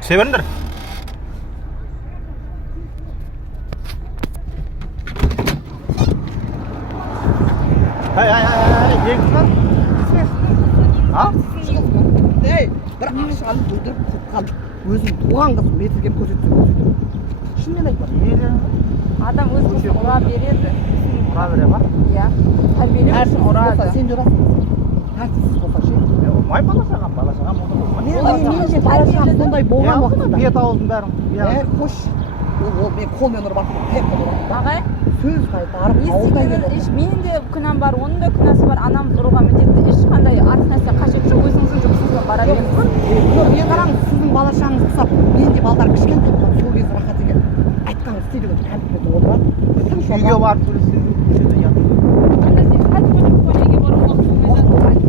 түсе беріңдер. Жеңіз бар. А? Ей, бір ақша алып өтіріп құтып қалды. Өзім туған қызым метрген көрсетсе көрсетіп. Шынымен айтпадым. Адам өз қызын ұра береді. Ұра бере ма? Иә. Тәрбиелеу үшін ұрады. Сен жүрасың. Тәртіпсіз болса ше. Олмай бала-шағам онда болмайды. Мен де бала-шағам сондай болған уақытта. Бет ауыздың бәрін. Қош. Ол мен қолмен ұрып аттым. Ағай, Сөз қайтарып ауылдан келеді. менің де күнәм бар, оның да күнәсі бар. Анамыз ұруға міндетті. Ешқандай артық нәрсе қажет жоқ. Өзіңіздің жұмысыңызға бара беріңіз. Мен қараңыз, сіздің бала-шағаңыз ұқсап, мен де балдар кішкентай болған, сол кезде рахат екен. Айтқаныңыз істейді ғой, кәмпитте отырады. Үйге барып сөйлесеңіз көшеде ят. Онда сен қайтып өтіп коллеге барып уақыт болмай жатыр.